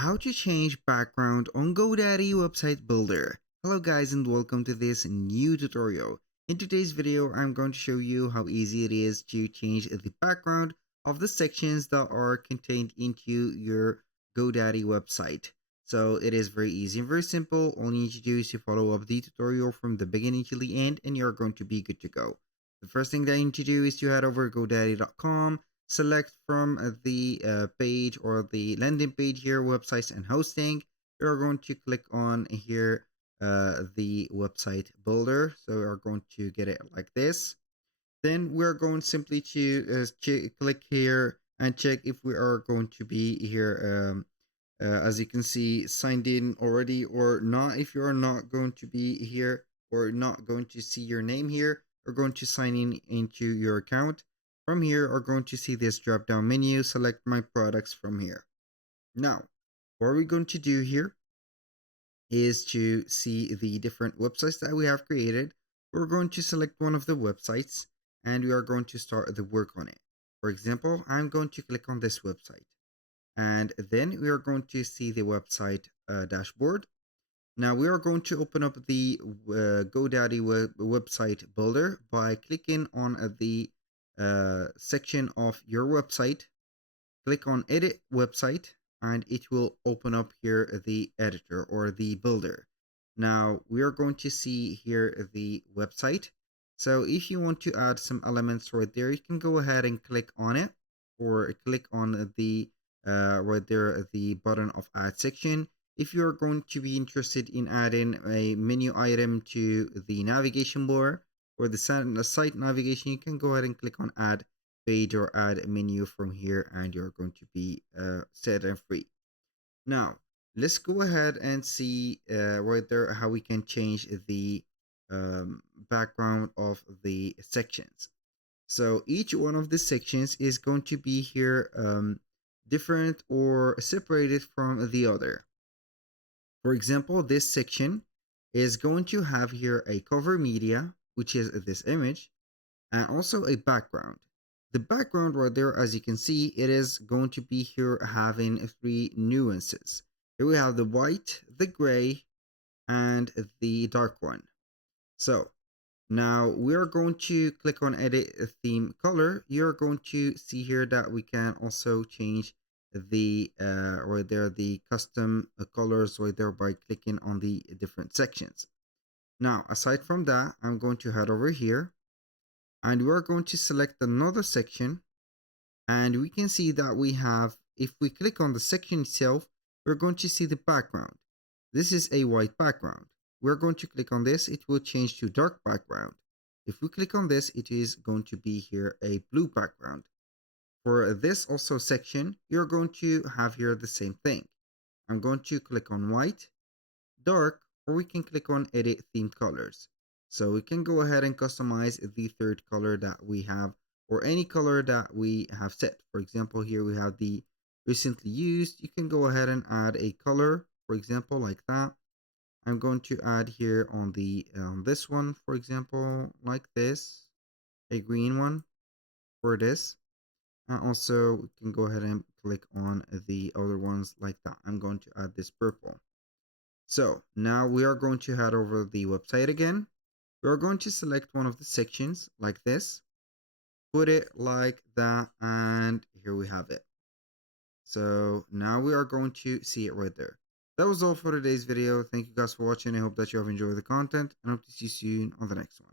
How to change background on GoDaddy website builder. Hello guys and welcome to this new tutorial. In today's video, I'm going to show you how easy it is to change the background of the sections that are contained into your GoDaddy website. So it is very easy and very simple. All you need to do is to follow up the tutorial from the beginning to the end and you're going to be good to go. The first thing that you need to do is to head over to godaddy.com. Select from the page or the landing page here, websites and hosting. You're going to click on here the website builder. So we're going to get it like this. Then we're going simply to click here and check if we are going to be here, as you can see, signed in already or not. If you are not going to be here or not going to see your name here, we're going to sign in into your account. From here, are going to see this drop down menu, select my products from here. Now, what we're going to do here is to see the different websites that we have created. We're going to select one of the websites and we are going to start the work on it. For example, I'm going to click on this website and then we are going to see the website dashboard. Now we are going to open up the GoDaddy website builder by clicking on the section of your website. Click on edit website and it will open up here the editor or the builder. Now we are going to see here the website. So if you want to add some elements right there, you can go ahead and click on it or click on the right there the button of add section. If you're going to be interested in adding a menu item to the navigation bar or the site navigation, you can go ahead and click on add page or add menu from here and you're going to be set and free. Now let's go ahead and see right there how we can change the background of the sections. So each one of the sections is going to be here different or separated from the other. For example, this section is going to have here a cover media, which is this image, and also a background. The background right there, as you can see, it is going to be here having three nuances. Here we have the white, the gray, and the dark one. So now we are going to click on edit theme color. You're going to see here that we can also change the right there the custom colors right there by clicking on the different sections. Now aside from that, I'm going to head over here and we're going to select another section and we can see that we have, if we click on the section itself, we're going to see the background. This is a white background. We're going to click on this, it will change to dark background. If we click on this, it is going to be here a blue background. For this also section, you're going to have here the same thing. I'm going to click on white, dark, or we can click on edit theme colors. So we can go ahead and customize the third color that we have or any color that we have set. For example, here we have the recently used. You can go ahead and add a color, for example, like that. I'm going to add here on the this one, for example, like this, a green one for this. And also we can go ahead and click on the other ones like that. I'm going to add this purple. So now we are going to head over the website again. We are going to select one of the sections like this, put it like that, and here we have it. So now we are going to see it right there. That was all for today's video. Thank you guys for watching. I hope that you have enjoyed the content and hope to see you soon on the next one.